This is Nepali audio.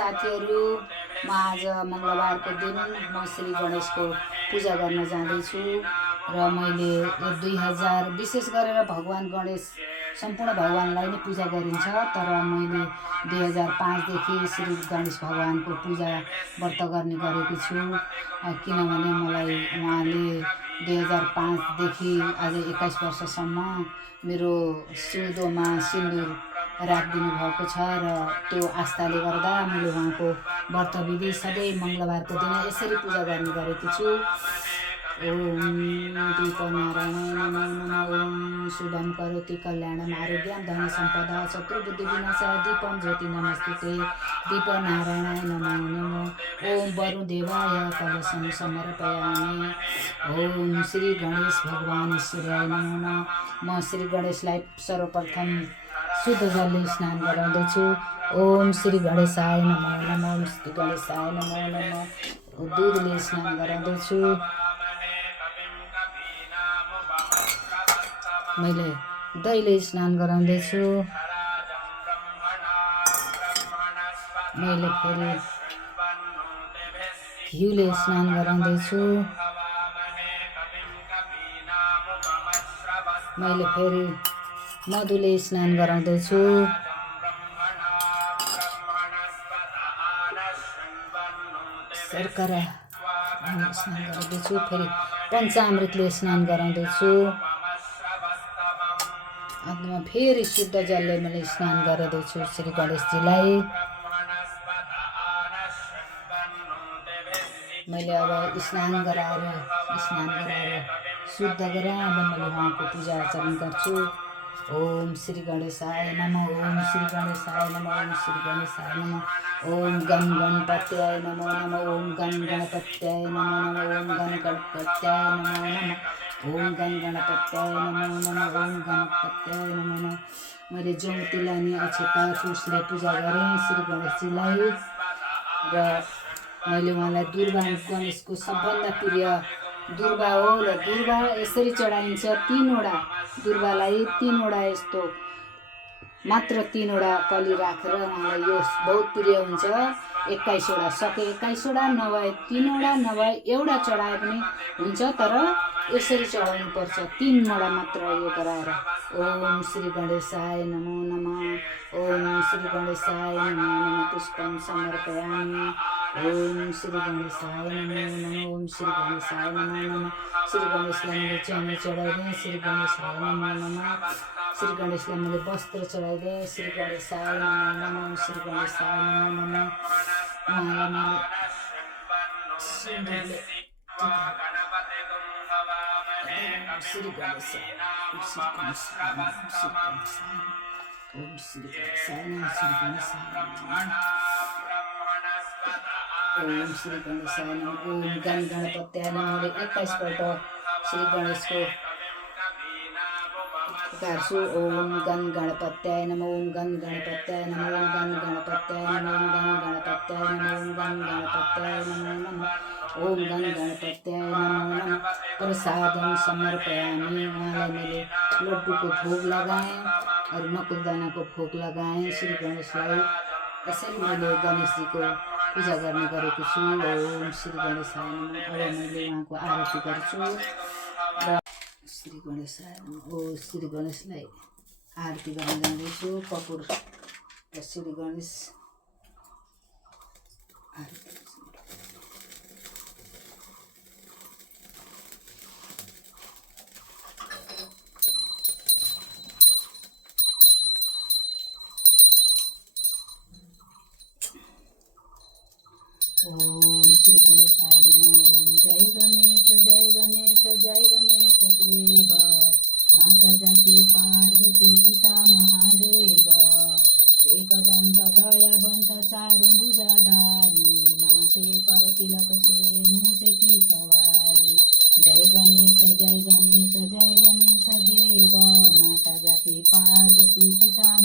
साथीहरू, म आज मङ्गलबारको दिन म श्री गणेशको पूजा गर्न जाँदैछु र मैले 2000 विशेष गरेर भगवान गणेश सम्पूर्ण भगवानलाई नै पूजा गरिन्छ, तर मैले 2005 देखि श्री गणेश भगवानको पूजा व्रत गर्ने गरेको छु। किनभने मलाई उहाँले 2005 देखि आज 21 वर्षसम्म मेरो सिउँदोमा सिन्दुर राखिदिनु भएको छ र त्यो आस्थाले गर्दा मैले उहाँको व्रत विधि सधैँ मङ्गलबारको दिन यसरी पूजा गर्ने गरेकी छु। ओम दीपनारायणाय नमो नमः। ओम शुभम करोति कल्याणम आरोग्यम धन सम्पदा शत्रुबुद्धि विनाशाय दीपम ज्योति नमस्ते दीपनारायणाय नमो नमः। ओम वरुणदेवाय कलशं समर्पयामि। ओम श्री गणेश भगवान ईश्वराय नमो नमः। म श्री गणेशलाई सर्वप्रथम शुद्ध जलले स्नान गराउँदैछु। ओम श्री गणेशाय नमो नमः। ओम श्री गणेशाय नमो नमः। दुधले स्नान गराउँदैछु। मैले दहीले स्नान गराउँदैछु। मैले फेरि घिउले स्नान गराउँदैछु। मैले फेरि मधुले स्नान गराउँदैछु। शर्करा स्नान गराउँदैछु। फेरि पञ्चामृतले स्नान गराउँदैछु। अन्त्यमा फेरि शुद्ध जलले मैले स्नान गराउँदैछु श्री गणेशजीलाई। मैले अब स्नान गराएर शुद्ध गरेर अब मैले उहाँको पूजा आचरण गर्छु। ओम श्री गणेशाय नमः। ओम श्री गणेशाय नमः। ओम श्री गणेशाय नमः। ओम गण गणपत्याय नमो नमः। ओम गण गणपत्याय नमो नमः। ओम गण गणपत्याय नमो नमः। ओम गण गणपत्याय नमो नमः। ओम गणपत्याय नमो नमः। मैले ज्योतिलाई नि अक्षता फुसले पूजा गरेँ श्री गणेशजीलाई र मैले उहाँलाई दुर्वा गणेशको सबभन्दा प्रिय दुर्वा हो र दुर्वा यसरी चढाइन्छ। 3वटा दुर्वालाई 3वटा यस्तो मात्र 3वटा कली राखेर उहाँलाई यो बहुत प्रिय हुन्छ। 21वटा सके 21वटा नभए 3वटा नभए एउटा चढाए पनि हुन्छ, तर यसरी चढाउनु पर्छ 3वटा मात्र यो गराएर। ओम श्री गणेशाय नमो नमः। ओम श्री गणेशाय नमो नमः। पुष्पं समर्पयामि। ओम श्री गणेशाय नमो नमः। ओम श्री गणेशाय नमो नमः। श्री गणेशलाई मैले च्यानो चढाइदिएँ। श्री गणेशाय नमो नमः। श्री गणेशलाई मैले वस्त्र चढाइदिएँ। श्री गणेशाय नमो नमः। श्री गणेशाय नमो नमः। उहाँलाई मैले सिन्दुरले श्री गणेशाय ओम श्री गणेशाय ओम श्री गणेशाय ओम श्री गणेशाय ओम गण गणपत्याय नमः। 21 पल्ट श्री गणेशको गार्छु। ओम गण गणपत्याय नमः। ओम गण गणपत्याय नमः। ओम गण गणपत्याय नमः। ओम गण गणपत्याय नमः। ओम गण गणपत्याय नमः। ओम गण गणपत्याय नमः। प्रसादं समर्पयामि। उहाँलाई मैले लड्डुको भोग लगाएँ और नकुलदानाको भोग लगाएँ श्री गणेशलाई। यसरी मैले गणेशजीको पूजा गर्ने गरेको छु। ओम श्री गणेशाय नमः। अब मैले उहाँको आरती गर्छु र श्री गणेशाय नमः। ओ श्री गणेशलाई आरती गर्न जाँदैछु। कपुर र श्री गणेश आरती। ओम श्री गणेशाय नमः। ओम जय गणेश जय गणेश जय गणेश देव। माता जाकी पार्वती पिता महादेव। एकदन्त दयावन्त चारों भुजाधारी। माथे पर तिलक सोए मुझे की सवारी। जय गणेश जय गणेश जय गणेश देव। माता जाकी पार्वती पिता